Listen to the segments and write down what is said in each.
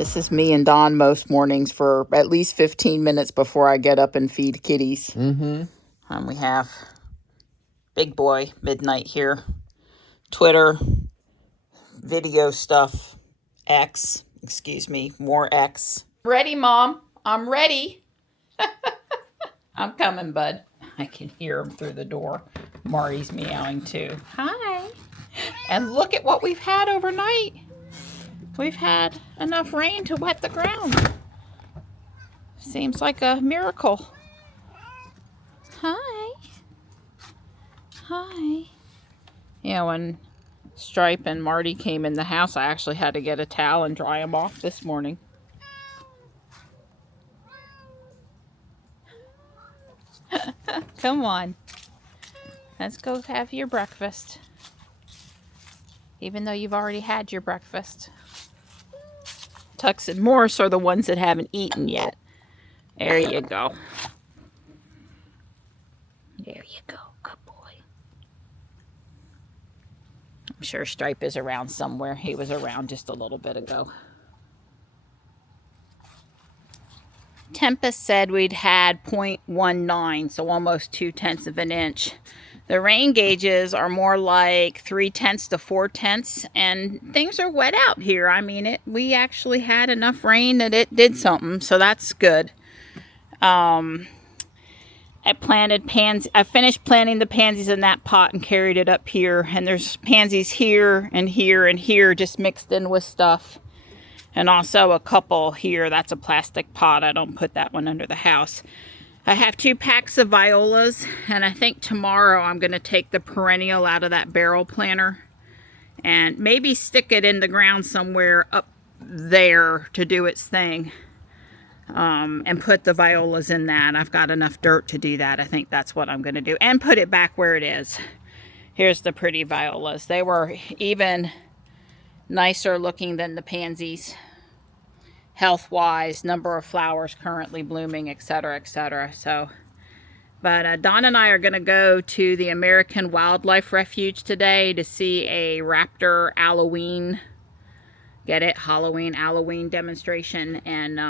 This is me and Don most mornings for at least 15 minutes before I get up and feed kitties. And we have Big Boy Midnight here. Twitter, video stuff, X, excuse me, more X. Ready, Mom? I'm ready. I'm coming, bud. I can hear him through the door. Marty's meowing too. Hi. And look at what we've had overnight. We've had enough rain to wet the ground. Seems like a miracle. Hi. Hi. Yeah, when Stripe and Marty came in the house, I actually had to get a towel and dry them off this morning. Come on. Let's go have your breakfast. Even though you've already had your breakfast. Tux and Morse are the ones that haven't eaten yet. There you go. There you go. Good boy. I'm sure Stripe is around somewhere. He was around just a little bit ago. Tempest said we'd had 0.19, so almost 0.2 of an inch. The rain gauges are more like 0.3 to 0.4, and things are wet out here. I mean, we actually had enough rain that it did something, so that's good. I planted pansies. I finished planting the pansies in that pot and carried it up here, and there's pansies here and here and here just mixed in with stuff. And also a couple here. That's a plastic pot. I don't put that one under the house. I have 2 packs of violas, and I think tomorrow I'm going to take the perennial out of that barrel planter and maybe stick it in the ground somewhere up there to do its thing, and put the violas in that. I've got enough dirt to do that. I think that's what I'm going to do, and put it back where it is. Here's the pretty violas. They were even nicer looking than the pansies, health-wise, number of flowers currently blooming, etc., etc. So, but Don and I are going to go to the American Wildlife Refuge today to see a raptor Halloween, get it, Halloween demonstration. And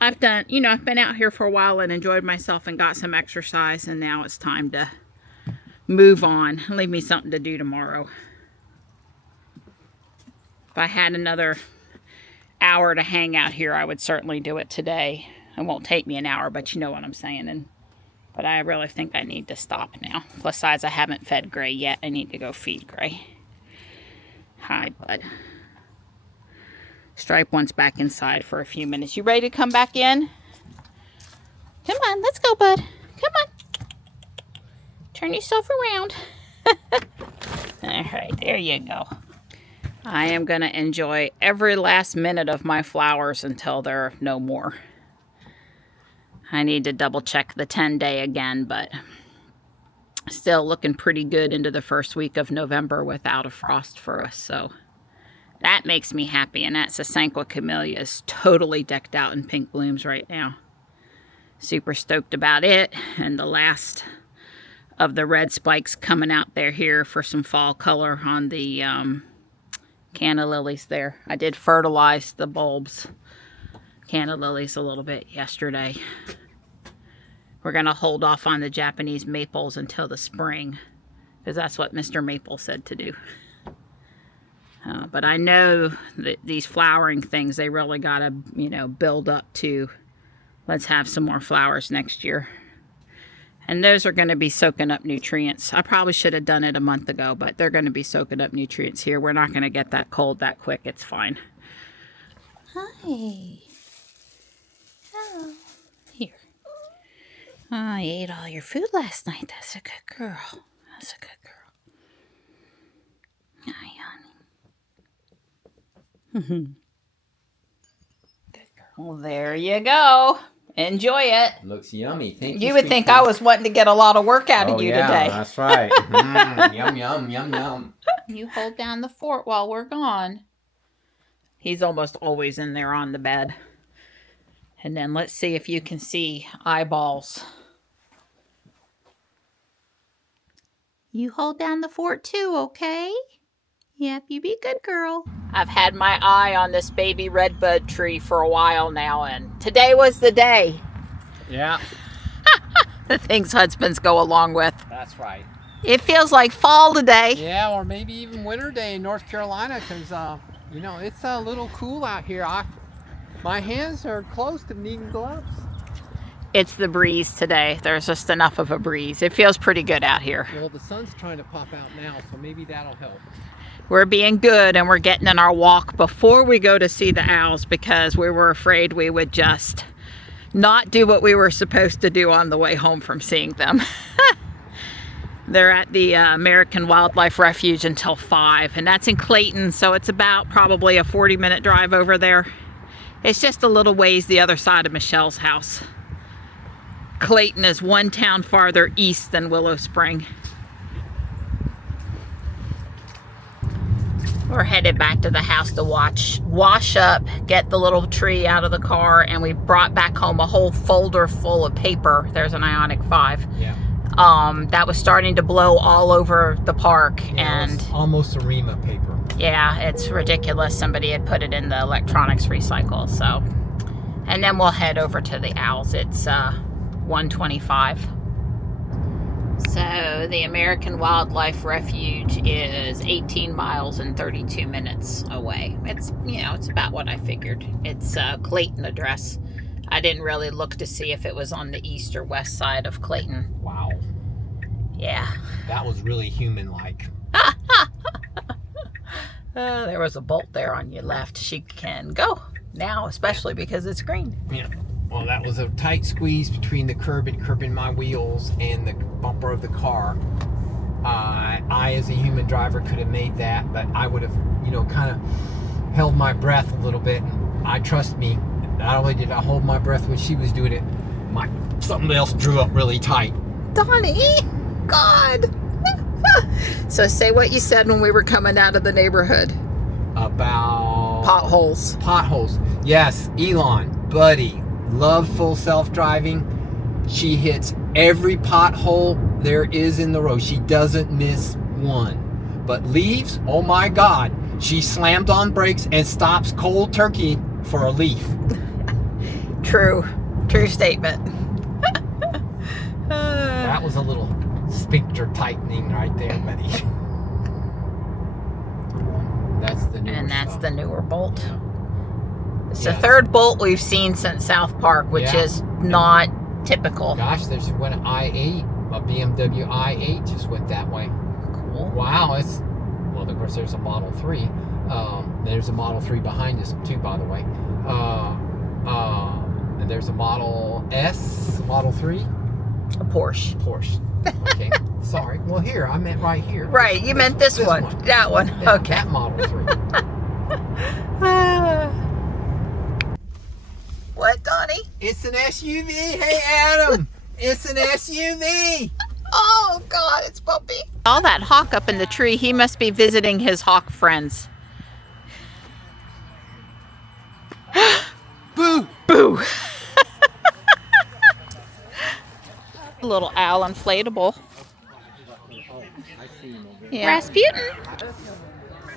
I've been out here for a while and enjoyed myself and got some exercise, and now it's time to move on. Leave me something to do tomorrow. If I had another hour to hang out here, I would certainly do it today. It won't take me an hour, but you know what I'm saying. But I really think I need to stop now. Besides, I haven't fed Gray yet. I need to go feed Gray. Hi, bud. Stripe wants back inside for a few minutes. You ready to come back in? Come on, let's go, bud. Come on. Turn yourself around. All right, there you go. I am going to enjoy every last minute of my flowers until there are no more. I need to double check the 10-day again, but still looking pretty good into the first week of November without a frost for us. So that makes me happy. And that Sasanqua Camellia is totally decked out in pink blooms right now. Super stoked about it. And the last of the red spikes coming out there here for some fall color on the canna lilies there. I did fertilize the bulbs, canna lilies, a little bit yesterday. We're going to hold off on the Japanese maples until the spring, because that's what Mr. Maple said to do. But I know that these flowering things, they really got to, build up to, let's have some more flowers next year. And those are going to be soaking up nutrients. I probably should have done it a month ago, but they're going to be soaking up nutrients here. We're not going to get that cold that quick. It's fine. Hi. Hello. Here. Oh, you ate all your food last night. That's a good girl. That's a good girl. Hi, honey. Good girl. Well, there you go. Enjoy it. Looks yummy. Thank you. You would think I was wanting to get a lot of work out of you today. That's right. Yum, yum, yum, yum. You hold down the fort while we're gone. He's almost always in there on the bed. And then let's see if you can see eyeballs. You hold down the fort too, okay? Yep, you be a good girl. I've had my eye on this baby redbud tree for a while now, and today was the day. Yeah. The things husbands go along with. That's right. It feels like fall today. Yeah, or maybe even winter day in North Carolina, because you know, it's a little cool out here. My hands are close to needing gloves. It's the breeze today. There's just enough of a breeze. It feels pretty good out here. Well, the sun's trying to pop out now, so maybe that'll help. We're being good, and we're getting in our walk before we go to see the owls, because we were afraid we would just not do what we were supposed to do on the way home from seeing them. They're at the American Wildlife Refuge until 5, and that's in Clayton, so it's about probably a 40-minute drive over there. It's just a little ways the other side of Michelle's house. Clayton is one town farther east than Willow Spring. We're headed back to the house to wash up, get the little tree out of the car, and we brought back home a whole folder full of paper. There's an Ionic 5. Yeah. That was starting to blow all over the park, Yeah, and it's almost Arima paper. yeah, it's ridiculous. Somebody had put it in the electronics recycle. So, and then we'll head over to the owls. It's 1:25. So the American Wildlife Refuge is 18 miles and 32 minutes away. It's, you know, it's about what I figured. It's Clayton address. I didn't really look to see if it was on the east or west side of Clayton. Wow. Yeah. That was really human-like. There was a bolt there on your left. She can go now, especially because it's green. Yeah. Well, that was a tight squeeze between the curb and my wheels and the bumper of the car. I, as a human driver, could have made that, but I would have, you know, kind of held my breath a little bit. And trust me, not only did I hold my breath when she was doing it, something else drew up really tight. Donnie, God. So say what you said when we were coming out of the neighborhood. About Potholes. Potholes. Yes, Elon, buddy, love full self-driving. She hits every pothole there is in the road. She doesn't miss one. But leaves, oh my God, she slams on brakes and stops cold turkey for a leaf. True statement. That was a little sphincter tightening right there, buddy. That's the newer And that's stuff. the newer bolt. Yeah. It's Yes. the third bolt we've seen since South Park, which Yeah. is not typical. Gosh, there's one i8, a BMW i8 just went that way. Cool. Wow, well, of course, there's a Model 3. There's a Model 3 behind us, too, by the way. And there's a Model S, Model 3. A Porsche. Okay, sorry. Well, here, I meant right here. Right, you meant this one. That one. Yeah, Okay. that Model 3. What, Donnie? It's an SUV. Hey, Adam. It's an SUV. Oh, God, it's bumpy. All that hawk up in the tree, he must be visiting his hawk friends. Boo. Boo. Little owl inflatable. Yeah. Rasputin.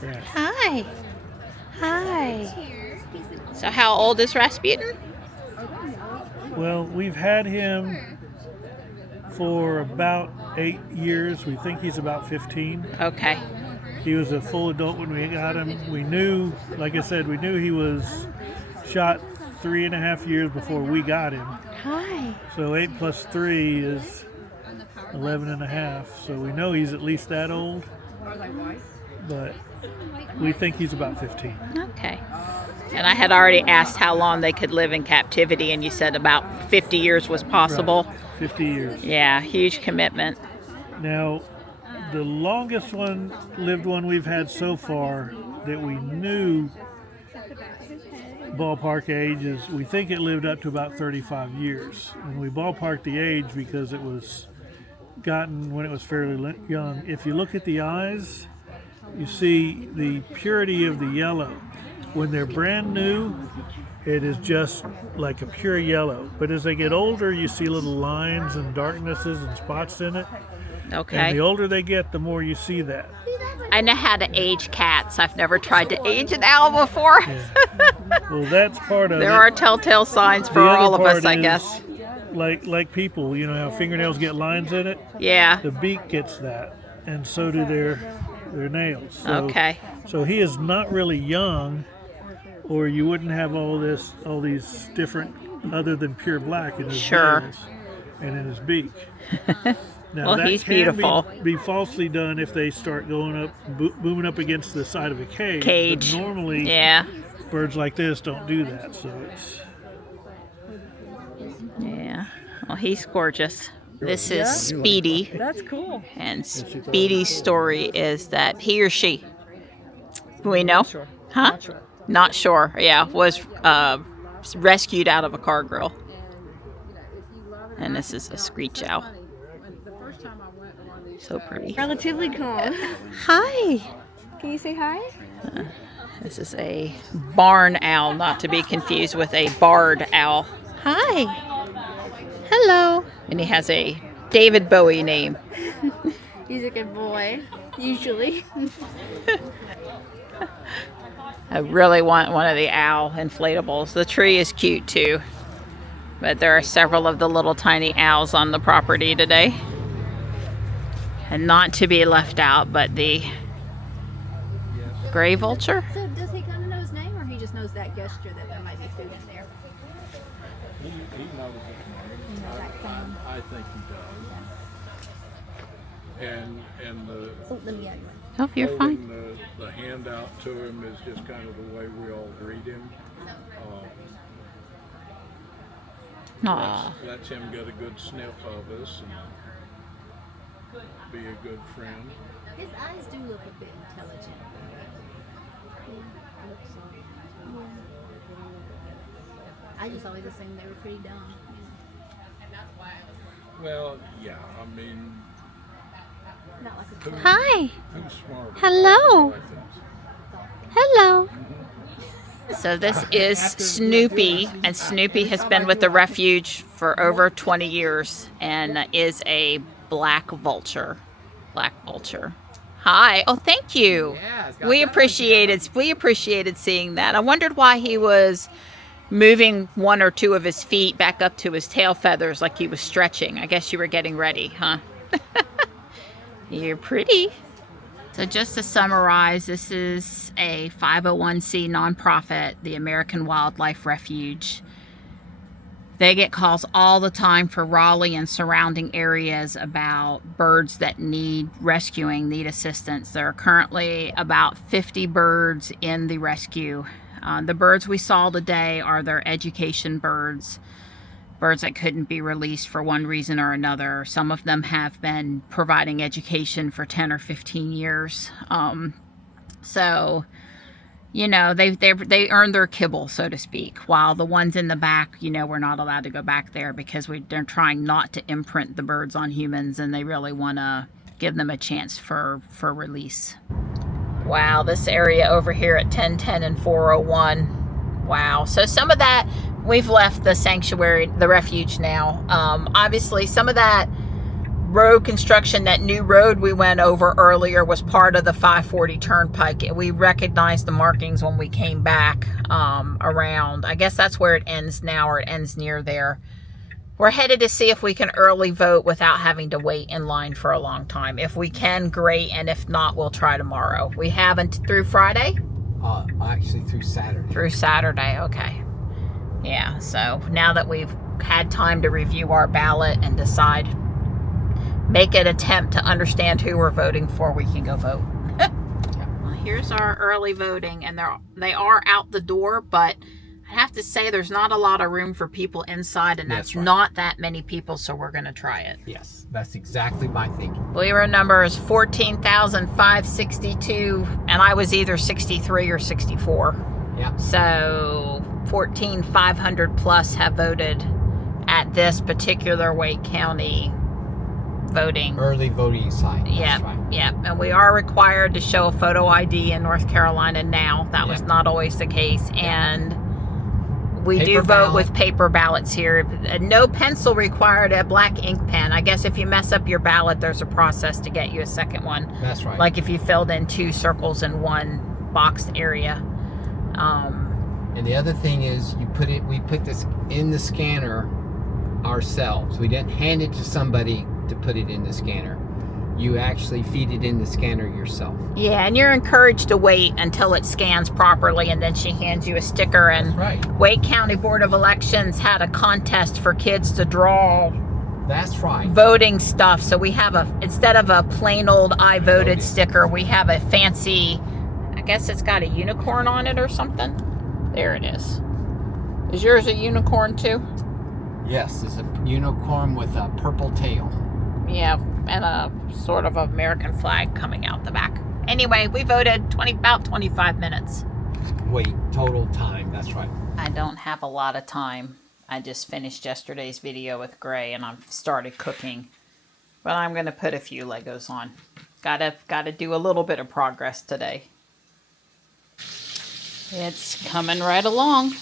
Yes. Hi. Hi. So how old is Rasputin? Well, we've had him for about 8 years. We think he's about 15. Okay. He was a full adult when we got him. We knew, like I said, we knew he was shot 3.5 years before we got him. Hi. So 8 plus 3 is 11.5. So we know he's at least that old. But we think he's about 15. Okay. And I had already asked how long they could live in captivity, and you said about 50 years was possible. Right. 50 years. Yeah, huge commitment. Now, the longest lived one we've had so far that we knew ballpark age is, we think it lived up to about 35 years. And we ballparked the age because it was gotten when it was fairly young. If you look at the eyes, you see the purity of the yellow. When they're brand new, it is just like a pure yellow. But as they get older, you see little lines and darknesses and spots in it. Okay. And the older they get, the more you see that. I know how to age cats. I've never tried to age an owl before. Yeah. Well, that's part of There it. are telltale signs for The other all of us, part I is, guess. Like people, you know how fingernails get lines in it? Yeah. The beak gets that, and so do their nails. So, Okay. So he is not really young, or you wouldn't have all these different, other than pure black in his Sure. nails and in his beak. Now, Well, that he's can beautiful. Be falsely done if they start going up, booming up against the side of a cage. Cage. But normally, Yeah. birds like this don't do that. So it's Yeah. Well, he's gorgeous. This is Speedy. That's cool. And Speedy's story is that he or she, we know, Sure. huh? Not sure. Not sure. Yeah, was rescued out of a car grill. And this is a screech owl. So pretty. Relatively calm. Hi. Can you say hi? This is a barn owl, not to be confused with a barred owl. Hi. Hello. And he has a David Bowie name. He's a good boy, usually. I really want one of the owl inflatables. The tree is cute too. But there are several of the little tiny owls on the property today. And not to be left out, but the gray vulture. So does he kind of know his name, or he just knows that gesture that there might be food in there? He knows his name. I think he does. And the Oh, let me get one. Oh, you're fine. holding the hand out to him is just kind of the way we all greet him. Aw. Lets him get a good sniff of us and be a good friend. His eyes do look a bit intelligent. I just always assumed they were pretty dumb. Well, yeah, I mean, Not like a Hi. who's smart? Hello. Hello. So this is Snoopy, and Snoopy has been with the Refuge for over 20 years and is a black vulture. Black vulture. Hi. Oh, thank you. Yeah, it's got We that on appreciated seeing that. I wondered why he was moving one or two of his feet back up to his tail feathers like he was stretching. I guess you were getting ready, huh? You're pretty. So just to summarize, this is a 501c nonprofit, the American Wildlife Refuge. They get calls all the time for Raleigh and surrounding areas about birds that need rescuing, need assistance. There are currently about 50 birds in the rescue. The birds we saw today are their education birds. Birds that couldn't be released for one reason or another. Some of them have been providing education for 10 or 15 years. So, you know, they earned their kibble, so to speak, while the ones in the back, you know, we're not allowed to go back there because they're trying not to imprint the birds on humans, and they really want to give them a chance for release. Wow, this area over here at 1010 and 401. Wow. So some of that, we've left the sanctuary, the refuge now. Obviously, some of that road construction, that new road we went over earlier, was part of the 540 Turnpike. We recognized the markings when we came back around. I guess that's where it ends now, or it ends near there. We're headed to see if we can early vote without having to wait in line for a long time. If we can, great, and if not, we'll try tomorrow. We haven't through Friday? Actually, through Saturday. Through Saturday, okay. Yeah, so now that we've had time to review our ballot and decide, make an attempt to understand who we're voting for, we can go vote. Well, here's our early voting, and they are out the door, but I have to say there's not a lot of room for people inside, and that's That's right. not that many people, so we're going to try it. Yes, that's exactly my thinking. We were numbers 14,562, and I was either 63 or 64. Yeah. So 14,500 plus have voted at this particular Wake County voting. Early voting site. That's Yeah, right. yeah, and we are required to show a photo ID in North Carolina now. That was Yep. not always the case, and We Paper do vote ballot. with paper ballots here. No pencil required, a black ink pen. I guess if you mess up your ballot, there's a process to get you a second one. That's right. Like if you filled in 2 circles in one boxed area. And the other thing is, we put this in the scanner ourselves. We didn't hand it to somebody to put it in the scanner. You actually feed it in the scanner yourself. Yeah, and you're encouraged to wait until it scans properly, and then she hands you a sticker. And That's right. Wake County Board of Elections had a contest for kids to draw That's right. voting stuff. So we have instead of a plain old I voted sticker, we have a fancy, I guess it's got a unicorn on it or something. There it is. Is yours a unicorn too? Yes, it's a unicorn with a purple tail. Yeah, and a sort of American flag coming out the back. Anyway, we voted about 25 minutes. Wait, total time. That's right. I don't have a lot of time. I just finished yesterday's video with Gray and I've started cooking. But I'm going to put a few Legos on. Gotta do a little bit of progress today. It's coming right along.